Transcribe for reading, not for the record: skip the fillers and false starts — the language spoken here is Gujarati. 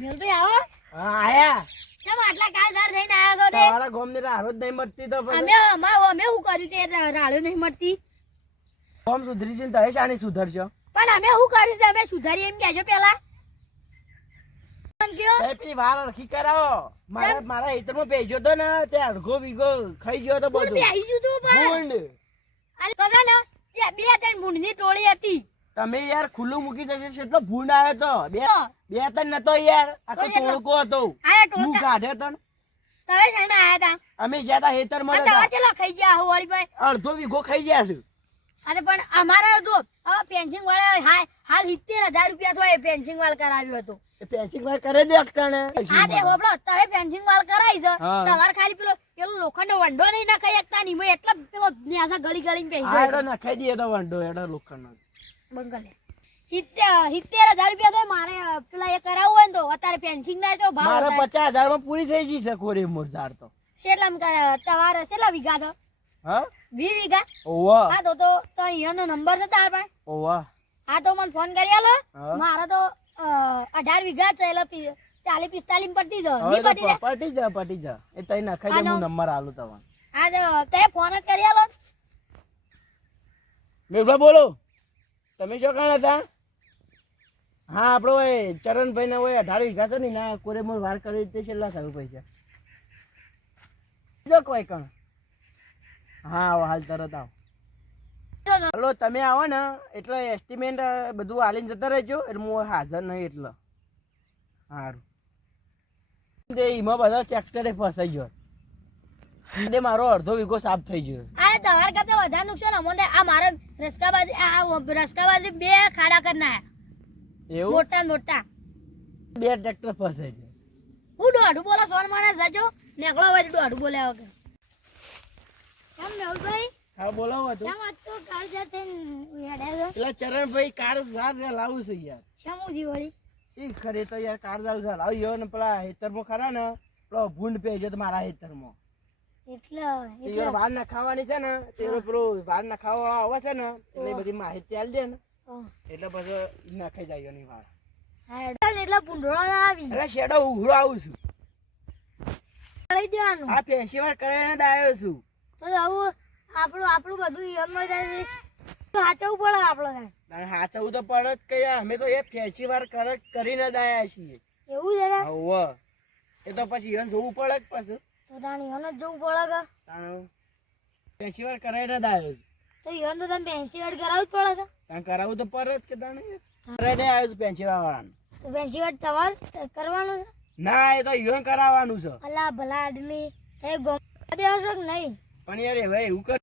મેલભાઈ આવો. હા આયા. કેમ આટલા કાળદાર થઈને આયા છો તે? તમારા ગામની રાહો જ નહીં મળતી તો પછી. અમે શું કર્યું તે રાળો નહીં મળતી? ગામ સુધરી છે ને તમે શાની સુધરશો? પણ અમે શું કર્યું છે? અમે સુધારી એમ કહેજો પેલા. પેલી વાર અરખી કરાવો. મારા હિતરમાં ભેજો તો ને તે અડઘો વીઘો ખાઈ ગયો તો બધું. બેહી ગયું તું પણ. ભૂંડ. અરે કદા ને તે બે ત્રણ ભૂંડની ટોળી હતી. તમે યાર ખુલ્લું મૂકી દેજો કેટલો ભૂંડ આવ્યો તો બે ત્રણ નતો યાર આખો ટોળકો હતો. આયા ટોળકા. હું કાઢ્યો તો ને. તમે શાને આયા તા? અમે ગયા તા હેતરમાં આ હતા. ચેલા ખાઈ ગયા હો વાળી ભાઈ? અડધો વીઘો ખાઈ ગયા છે. અરે પણ અમારા જો પેન્સિંગ વાળા હાલ 70,000 રૂપિયા થયો પેન્સિંગ વાળ કરાવ્યો હતો. એ પેન્સિંગ માં કરે દે અક્ષણે. હા તે હોબળો તમે પેન્સિંગ વાળ કરાવી છે હા. તમારે ખાલી પેલો લોખંડનો વંડો નહીં ના કઈ એકતા નહીં એટલા પેલો ન્યાસા ગળી ગળીને પહેરી આ એડો નખાઈ દઈએ તો વંડો એડો લોખંડનો. બંગલે 70,000 રૂપિયા તો મારે પેલા એ કરાવવું હોય ને તો અત્યારે પેન્સિંગ ના તો ભાવ મારે હતા. 50,000 માં પૂરી થઈ ગઈ છે કોરી મોરઝાર તો. કેટલા તમારે કેટલા વીઘા તો? હા 20 વીઘા. ઓવા હા તો અહીંયાનો નંબર છે તાર પાસે? ઓવા. હા તો મને ફોન કરી આલો. હા. મારે તો 18 વીઘા છે એટલે 40-45 પતી દો હવે નહીં તો પતી જાય? પટી જા એ તઈ નખાઈ દે હું નંબર આલું તમને. હા તો તે ફોન જ કરી આલો. મેઘલા બોલો તમે શું કાણ હતા? હા આપણો એ ચરણભાઈ ને હોય 18 વીઘા છે ને ના કોરે મોર વાર કરી તે છેલ્લા સારું પૈસા જો કોઈ કણ. હા આવો હાલ તરત આવો. હલો તમે આવો ને એટલે એસ્ટિમેટ બધું આલીને જતા રહેજો એટલે હું હાજર નહીં એટલે સારું. એમાં બધા ટ્રેક્ટરે ફસાઈ ગયો એટલે મારો અડધો વીઘો સાફ થઈ ગયો. આ તમારે કરતા વધારે નુકસાન અમને આ મારે રસકાબાજી બે ખાડા કરી નાખ્યા એવું મોટા ને મોટા. બે ટ્રેક્ટર ફસાઈ ગયો. હું દોઢું બોલો સોન મને જજો નેકળો હોય દોઢું બોલ્યા વગર. શામ મેહુલભાઈ હા બોલાવો હતું. શામ આજ તો કાલ જાતે હેડ્યા છો? પેલા ચરણભાઈ કાર સાર લાવું છે યાર. શામ ઉજી વળી? શી ખરે તો યાર કાર લાવું લાવ યો ને પેલા હેતરમાં ખરા ને પેલો ભૂંડ પેજો તો મારા હેતરમાં એટલે વાર ના ખાવાની છે ને તે પેલો વાર ના ખાવા આવે છે ને એટલે એ બધી માહિતી આલી દે ને એટલે પછી નાખાઈ જાય ની વાર. એટલે પૂંઢળો આવી અરે શેડો ઉઘડો આવું છું. લઈ દેવાનું. આ ફેસ્ટિવલ કરીને જ આવ્યો છું. તો આવું આપણું બધું એમાં સાચવવું પડે આપણે. તારે હાચવું તો પડે જ કે યાર અમે તો એ ફેસ્ટિવલ કરીને જ આવ્યા છીએ. એવું છે ને? હોવ એ તો પછી એને જોવું પડે જ પછી. તો તાણી એને જ જવું પડે કે ફેસ્ટિવલ કરાઈને જ આવ્યો છું. તો ઈવન તો તમે પેન્સી વાડ કરાવવું જ પડે છે. તારે કરાવવું તો પડે જ કે તાણે કરાઈને આવ્યો છું ફેસ્ટિવલ વાળાને. તો પેન્સી વાડ તમારે કરવાનું છે? ના એ તો ઈવન કરાવવાનું છે. અલા ભલા આદમી તમે ગોમ દેવા છો કે નહીં? પણ યાર હવે એવું કર